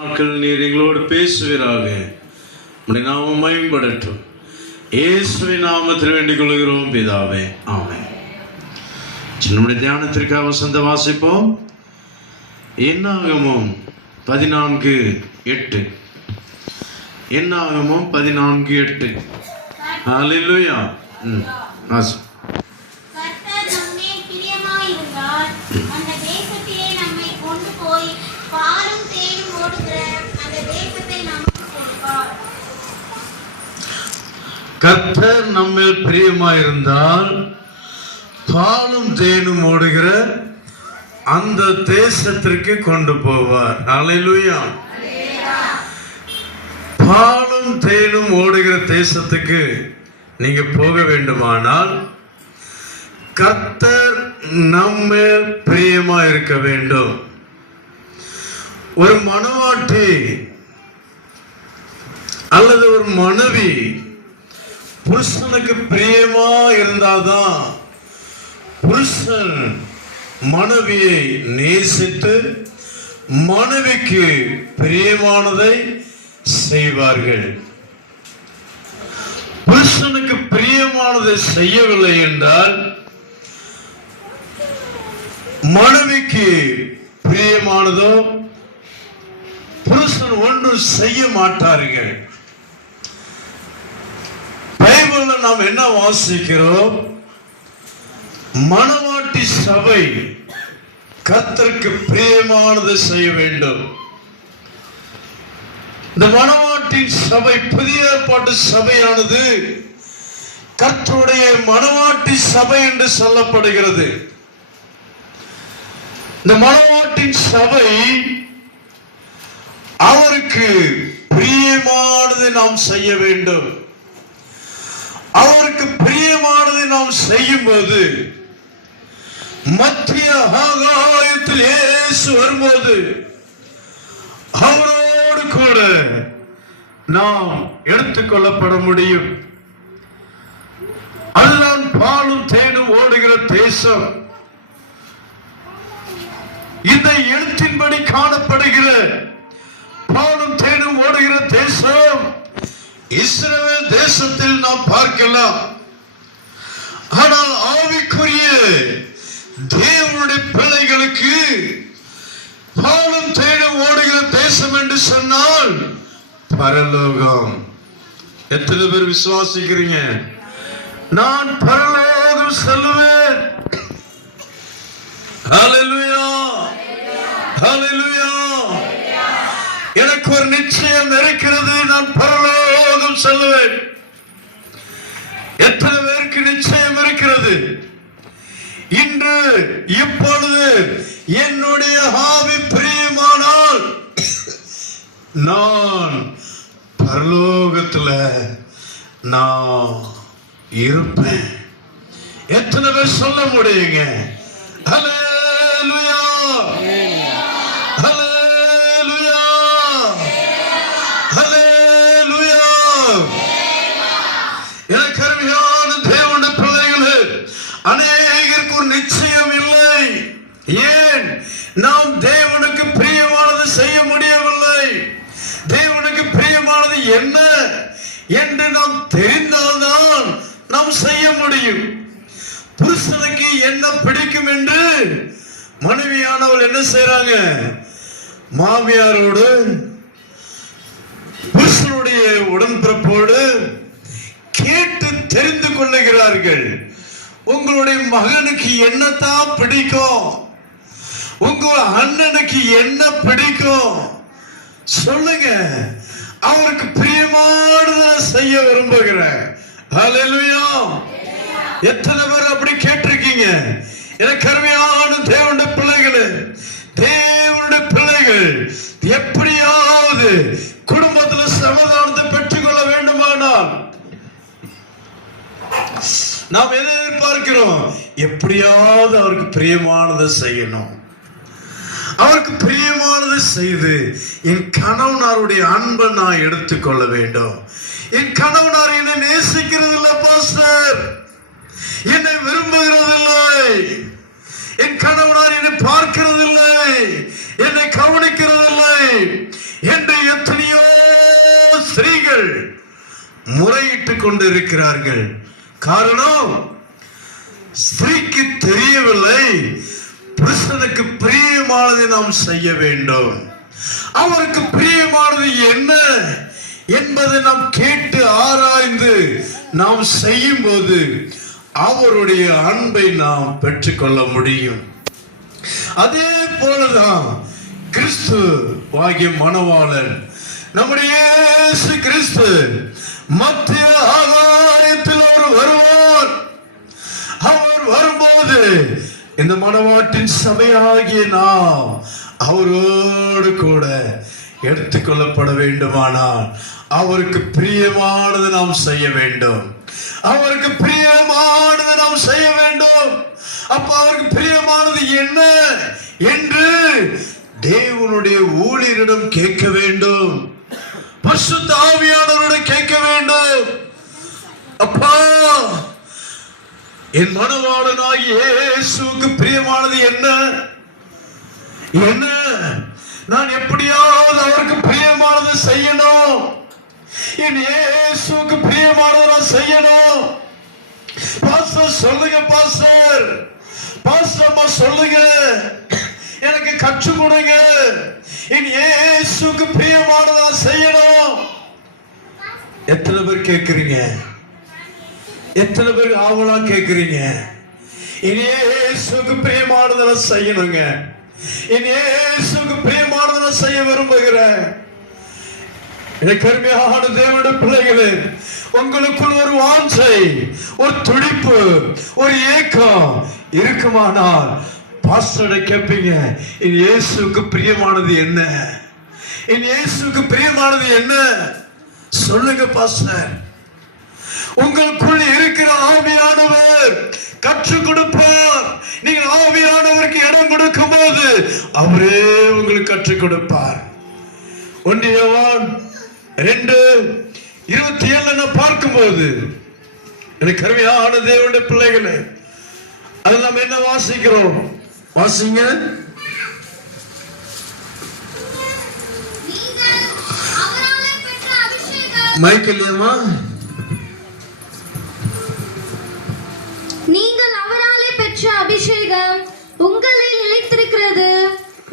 நீர் எங்களோடு பேசுவீராக. உம்முடைய நாமம் மகிமைப்படட்டும். இயேசுவின் நாமத்தில் வேண்டிக் கொள்கிறோம் பிதாவே, ஆமென். நம்முடைய தியானத்திற்காக வசந்த வாசிப்போம். என்னாகமம் 14:8. என்னாகமம் 14:8. ஹல்லேலூயா. வாசி. கர்த்தர் நம்மேல் பிரியமாயிருந்தால் பாலும் தேனும் ஓடுகிற அந்த தேசத்திற்கு கொண்டு போவார். ஹல்லேலூயா. பாலும் தேனும் ஓடுகிற தேசத்துக்கு நீங்க போக வேண்டுமானால் கர்த்தர் நம்மேல் பிரியமா இருக்க வேண்டும். ஒரு மணவாட்டி அல்லது ஒரு மனைவி புருஷனுக்கு பிரியமா இருந்தால்தான் புருஷன் மனைவியை நேசித்து மனைவிக்கு பிரியமானதை செய்வார்கள். புருஷனுக்கு பிரியமானதை செய்யவில்லை என்றால் மனைவிக்கு பிரியமானதோ புருஷன் ஒன்றும் செய்ய மாட்டார்கள். பைபிள்ல நாம் என்ன வாசிக்கிறோம்? மணவாட்டி சபை கர்த்தருக்கு பிரியமானதை செய்ய வேண்டும். இந்த மணவாட்டின் சபை, புதிய ஏற்பாட்டு சபையானது கர்த்தருடைய மணவாட்டி சபை என்று சொல்லப்படுகிறது. இந்த மணவாட்டின் சபை அவருக்கு பிரியமானதை நாம் செய்ய வேண்டும். அவருக்கு பிரியமானதை நாம் செய்யும் போது மத்திய ஆகாயத்தில் இயேசு வரும்போது அவரோடு கூட நாம் எடுத்துக்கொள்ளப்பட முடியும். அதுதான் பாலும் தேனும் ஓடுகிற தேசம். இந்த எழுத்தின்படி காணப்படுகிற பாலும் தேனும் ஓடுகிற தேசம் இஸ்ரவேல் தேசத்தில் நாம் பார்க்கலாம். ஆனால் ஆவிக்குரிய தேவனுடைய பிள்ளைகளுக்கு பாலும் தேனும் ஓடுகிற தேசம் என்று சொன்னால் பரலோகம். எத்தனை பேர் விசுவாசிக்கிறீங்க? நான் பரலோகம் செல்லுவேன். ஹல்லேலூயா, ஹல்லேலூயா. எனக்கு ஒரு நிச்சயம் இருக்கிறது, நான் பரலோகம் செல்லுவேன். எத்தனை பேருக்கு நிச்சயம் இருக்கிறது? இன்று இப்பொழுது என்னுடைய ஆவி பிரியமானால் நான் பரலோகத்துல நான் இருப்பேன். எத்தனை பேர் சொல்ல முடியுங்க? ஹல்லேலூயா, ஹல்லேலூயா, ஹல்லேலூயா. எனக்கு அருமையான தேவனுடைய பிள்ளைகளே, அநேகருக்கு ஒரு நிச்சயம் இல்லை. ஏன்? நாம் தேவனுக்கு பிரியமானது செய்ய முடியவில்லை. தேவனுக்கு பிரியமானது என்ன என்று நாம் தெரிந்தால்தான் நாம் செய்ய முடியும். புருஷனுக்கு என்ன பிடிக்கும் என்று மனைவியானவள் என்ன செய்றாங்க? மாமியாரோடு, புருஷனுடைய உடன்பிறப்போடு கேட்டு தெரிந்து கொள்ளுகிறார்கள். உங்களுடைய மகனுக்கு என்னத்தான் பிடிக்கும், உங்க அண்ணனுக்கு என்ன பிடிக்கும் சொல்லுங்க, அவருக்கு பிரியமானதை செய்ய விரும்புகிறேன். ஹல்லேலூயா. எத்தனை பேர் அப்படி கேட்டிருக்கீங்க? எனக்கு அருமையான தேவனுடைய பிள்ளைகளே, தேவனுடைய பிள்ளைகள் எப்படியாவது குடும்பத்தில் சமாதானத்தை பெற்றுக்கொள்ள வேண்டுமானால் நாம் எதை எதிர்பார்க்கிறோம்? எப்படியாவது அவருக்கு பிரியமானதை செய்யணும். அவருக்கு பிரியமானதை செய்து என் கணவனாருடைய அன்பை நான் எடுத்துக்கொள்ள வேண்டும். என் கணவனார் என்னை நேசிக்கிறது இல்லை பாஸ்டர், என்னை விரும்புகிறதில்லை, என் கணவனார் என்னை பார்க்கிறதில்லை, என்னை கவனிக்கிறதில்லை, என்று எத்தனையோ ஸ்திரீகள் முறையிட்டுக் கொண்டிருக்கிறார்கள். காரணம், ஸ்திரீக்கு தெரியவில்லை புருஷனுக்கு பிரியமானதை நாம் செய்ய வேண்டும். அவருக்கு பிரியமானது என்ன என்பதை நாம் கேட்டு ஆராய்ந்து நாம் செய்யும் போது அவருடைய அன்பை நாம் பெற்றுக்கொள்ள முடியும். அதே போலதான் கிறிஸ்து ஆகிய மணவாளன் நம்முடைய இயேசு கிறிஸ்து மத்திய ஆகாயத்தில் அவர் வருவார். அவர் வரும்போது இந்த மணவாட்டின் சபையாகிய நாம் அவரோடு கூட எடுத்துக்கொள்ளப்பட வேண்டுமானால் அவருக்கு பிரியமானது நாம் செய்ய வேண்டும். அவருக்கு பிரியமானது நாம் செய்ய வேண்டும். அப்ப அவருக்கு பிரியமானது என்ன என்று தேவனுடைய ஊழியரிடம் கேட்க வேண்டும். பரிசுத்த ஆவியானவரிடம் கேட்க வேண்டும். அப்பா, என் மணவாளனாகிய இயேசுவுக்கு பிரியமானது என்ன என்ன நான் எப்படியாவது அவருக்கு பிரியமானது செய்யணும். என் இயேசுவுக்கு பிரியமானது நான் செய்யணும். பாஸ்டர் சொல்லுங்க, பாஸ்டர் அம்மா சொல்லுங்க, எனக்கு கற்றுக் கொடுங்க. என் இயேசுவுக்கு பிரியமானது நான் செய்யணும். எத்தனை பேர் கேட்கிறீங்க? எத்தனை பேர் ஆவலா கேட்கிறீங்க? என் இயேசுவுக்கு பிரியமானதை நான் செய்யணுங்க. என் இயேசுவுக்கு பிரியமானதை நான் செய்ய விரும்புகிறேன். எனக்கு அருமையான தேவனுடைய பிள்ளைகளே, உங்களுக்குள் ஒரு வாஞ்சை, ஒரு துடிப்பு, ஒரு ஏக்கம் இருக்குமானால் பாஸ்டரை கேட்பீங்க, என் இயேசுவுக்கு பிரியமானது என்ன? என் இயேசுவுக்கு பிரியமானது என்ன சொல்லுங்க பாஸ்டர். உங்களுக்குள் இருக்கிற ஆவியானவர் கற்றுக் கொடுப்பார். நீங்கள் ஆவியானவருக்கு இடம் கொடுக்கும் போது அவரே உங்களுக்கு கற்றுக் கொடுப்பார். 1 யோவான் 2:27 பார்க்கும்போது, எனக்கு அருமையான தேவனுடைய பிள்ளைகளே, அதில் நாம் என்ன வாசிக்கிறோம்? வாசிங்க. மைக்கேலியம்மா, நீங்கள் அவராலே பெற்ற அபிஷேகம் உங்களில் நிலைத்திருக்கிறது.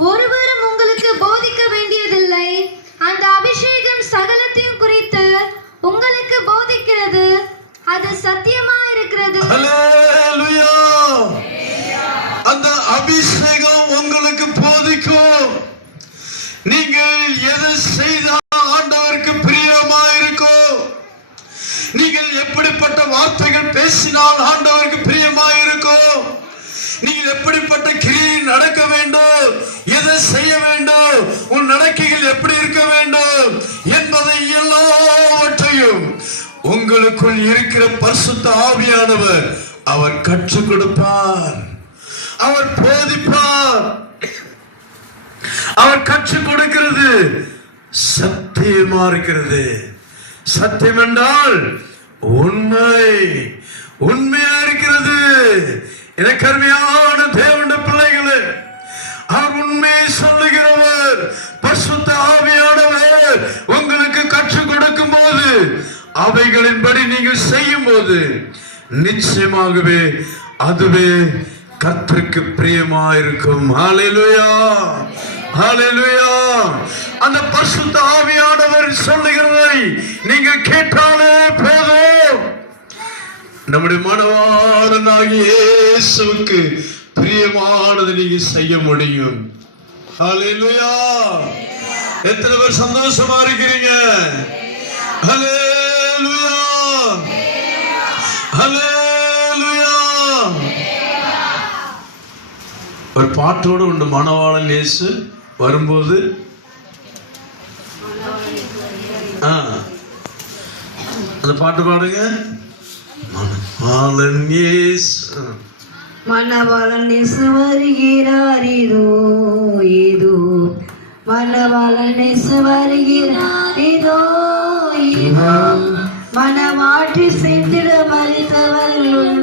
ஒருவரும் உங்களுக்கு போதிக்க வேண்டியதில்லை. அந்த அபிஷேகம் சகலத்தையும் குறித்து உங்களுக்கு போதிக்கிறது. அது சத்தியமா இருக்கிறது. ஹல்லேலூயா. அந்த அபிஷேகம் உங்களுக்கு போதிக்கும். நீங்கள் எதை செய்தால் ஆண்டவருக்கு பிரியமா இருக்கும், நீங்கள் எப்படிப்பட்ட வார்த்தைகள் பேசினால் ஆண்டவருக்கு பிரியமா இருக்கும், நீங்கள் எப்படிப்பட்ட கிரியை நடக்க வேண்டும், எதை செய்ய வேண்டும், உன் நடக்கைகள் எப்படி இருக்க வேண்டும் என்பதை எல்லாவற்றையும் உங்களுக்குள் இருக்கிற பரிசுத்த ஆவியானவர் அவர் கற்றுக் கொடுப்பார். அவர் போதிப்பார். அவர் கற்றுக் கொடுக்கிறது சத்தியமா இருக்கிறது. சத்தியம் என்றால் உண்மை, உண்மையா இருக்கிறது. எனக்கு அருமையான தேவனுடைய பிள்ளைகளே, அவர் உண்மையை சொல்லுகிறவர். பரிசுத்த ஆவியானவர் உங்களுக்கு கற்றுக் கொடுக்கும் போது, அவைகளின்படி நீங்கள் செய்யும் போது நிச்சயமாகவே அதுவே கர்த்தருக்கு பிரியமாயிருக்கும். ஹல்லேலூயா, ஹல்லேலூயா. அந்த பரிசுத்த ஆவியானவர் சொல்லுகிறதை நீங்கள் கேட்டாலே போதும், நம்முடைய மணவாளனாகிய இயேசுவுக்கு பிரியமானதை நீங்க செய்ய முடியும். ஹல்லேலூயா. எத்தனை பேர் சந்தோஷமா இருக்கிறீங்க? ஹல்லேலூயா, ஹல்லேலூயா. ஒரு பாட்டோடு உண்டு, மணவாளன் இயேசு வரும்போது. அந்த பாட்டு பாடுங்க. மணவாளன் இயேசு, மணவாளன் இயேசு வருகிறார், இதோ இதோ மணவாளன் இயேசு வருகிறார், இதோ இதோ மணவாட்டி சென்றிட மறித்தவர்கள்